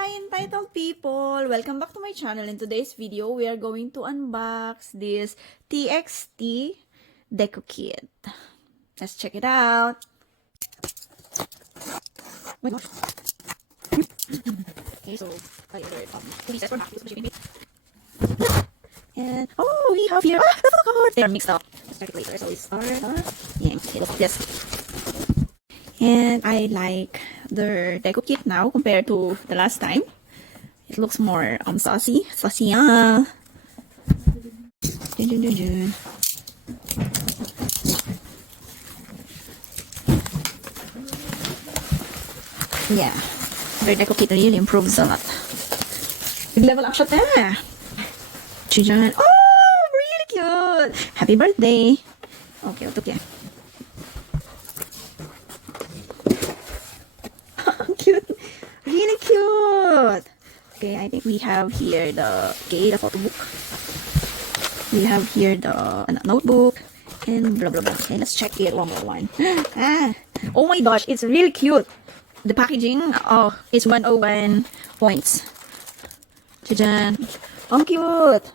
Hi entitled people! Welcome back to my channel. In today's video, we are going to unbox this TXT Deco kit. Let's check it out. Oh my gosh. Okay, so I ordered 2 pieces for half shipping. And we have here the photo card. They are mixed up. Let's check it later. So it's yeah, okay, look at this. And I like the deco kit now compared to the last time. It looks more saucy. Saucy, yeah. Dun, dun, dun, dun. Yeah, the deco kit really improves a lot. Level up shot na. Chijan. Oh, really cute. Happy birthday. Okay, okay. Cute. Really cute. Okay, I think we have here the photo book. We have here the notebook and blah blah blah. Okay, let's check it one by one. Oh my gosh, it's really cute. The packaging, it's 101 points. Jajan. Oh, cute.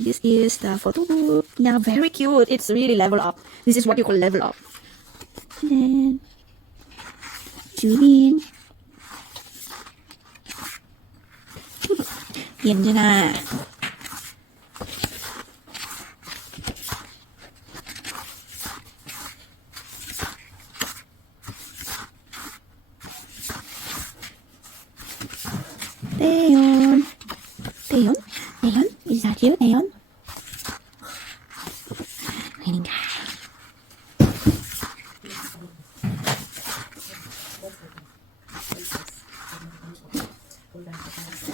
This is the photo book. Yeah, very cute. It's really level up. This is what you call level up. And zoom in. Yan dyan na. Taeyeon. Taeyeon? Taeyeon? Is that you, Taeyeon?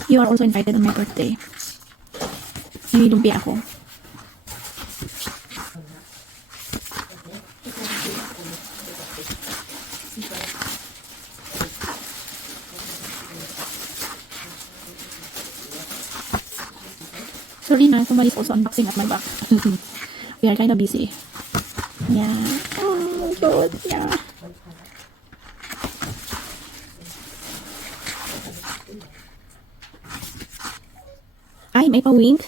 You are also invited on my birthday. May lumpia ako. Sorry na, somebody is also unboxing at my back. We are kind of busy. Yeah. Oh, cute. Yeah. Ay, may pa-wing.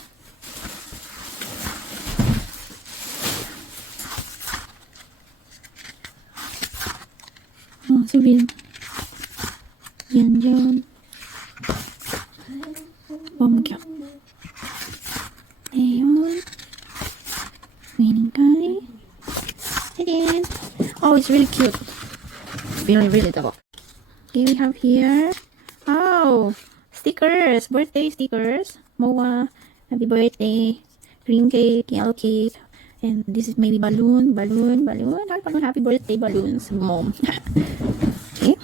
Oh, sabihin. Yan, yan. Oh, mag-cute. Ayun. Winning guy. Again. Oh, it's really cute. Really, really double. Okay, we have here. Oh, stickers. Birthday stickers. Moa, happy birthday, cream cake, yellow cake, and this is maybe balloon, happy birthday balloons, mom. Okay,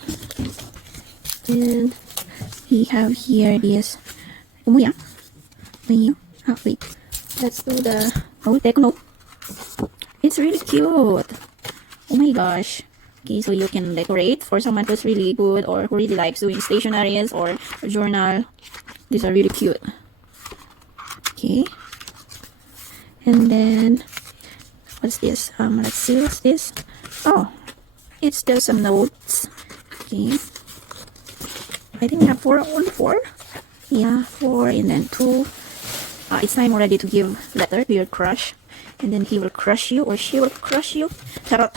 and we have here this, wait, let's do the, techno, it's really cute, oh my gosh. Okay, so you can decorate for someone who's really good or who really likes doing stationaries or a journal. These are really cute. Okay, and then what's this? Let's see what's this. Oh, it's just some notes. Okay, I think we have only four. Yeah, 4 and then 2. It's time already to give letter to your crush, and then he will crush you or she will crush you. Charot.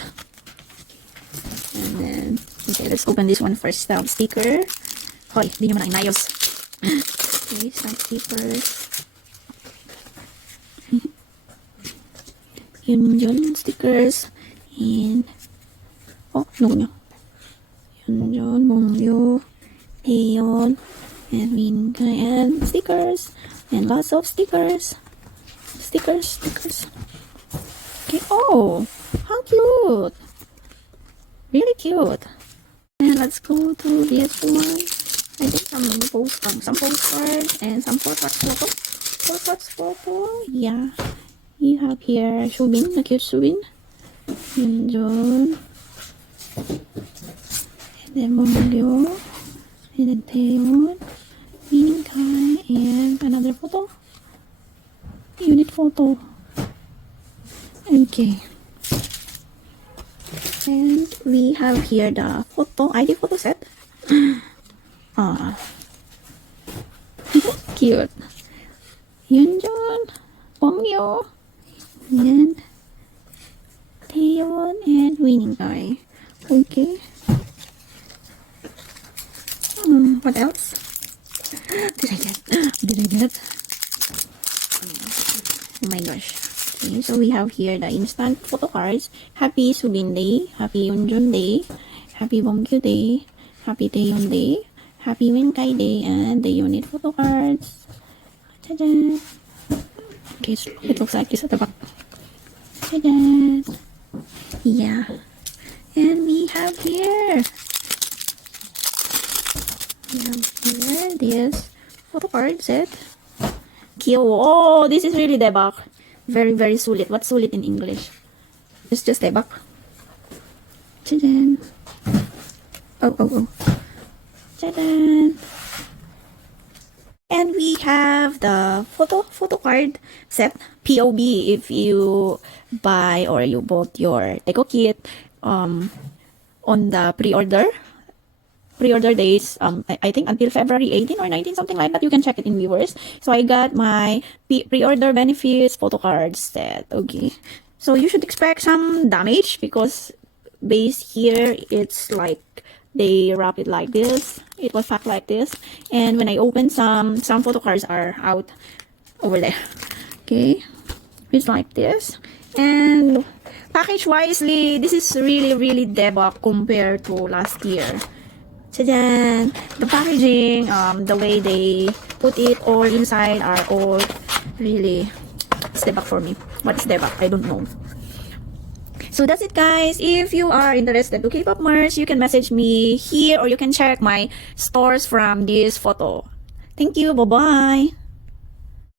And then okay, let's open this one first. Sticker. Hoy, di nyo man inayos. Okay, some stickers. Yun, stickers, and logo nyo. Yun, Mongyo, Taeyeon, and Minka, and stickers, and lots of stickers. Stickers. Okay, oh, how cute. Really cute. And let's go to this one. I think some postcards and some portraits photo. Yeah. You have here Subin, a cute Subin. Yun. And then Mongyo. And then Taeyeon. Minkai. And another photo. Unit photo. Okay. And we have here the ID photo set. Cute. Yunjun, Bongyo, and Taeyeon, and Winning Guy. Okay. What else? Did I get? Did I get? Oh my gosh. Okay, so we have here the instant photo cards. Happy Subin Day, Happy Yunjun Day, Happy Bongyu Day, Happy Taeyeon Day, Happy Winkai Day, and the unit photo cards. Ta-da! Okay, so it looks like this at the back. Ta-da! Yeah. And we have here this photo card set. Cute. Oh, this is really debak. Very, very sulit. What's sulit in English? It's just debak. Ta-da! Oh. Ta-da! And we have the photo card set, POB, if you buy or you bought your deco kit on the pre-order days, I think until February 18 or 19, something like that. You can check it in viewers. So I got my pre-order benefits photo card set. Okay, so you should expect some damage because base here, it's like they wrap it like this. It was packed like this, and when I open, some photo cards are out over there. Okay, it's like this. And package wisely, this is really debak compared to last year. Ta-da! The packaging, the way they put it all inside are all really, it's debak for me. What is debak? I don't know. So that's it, guys. If you are interested to K-pop merch, you can message me here or you can check my stores from this photo. Thank you. Bye-bye.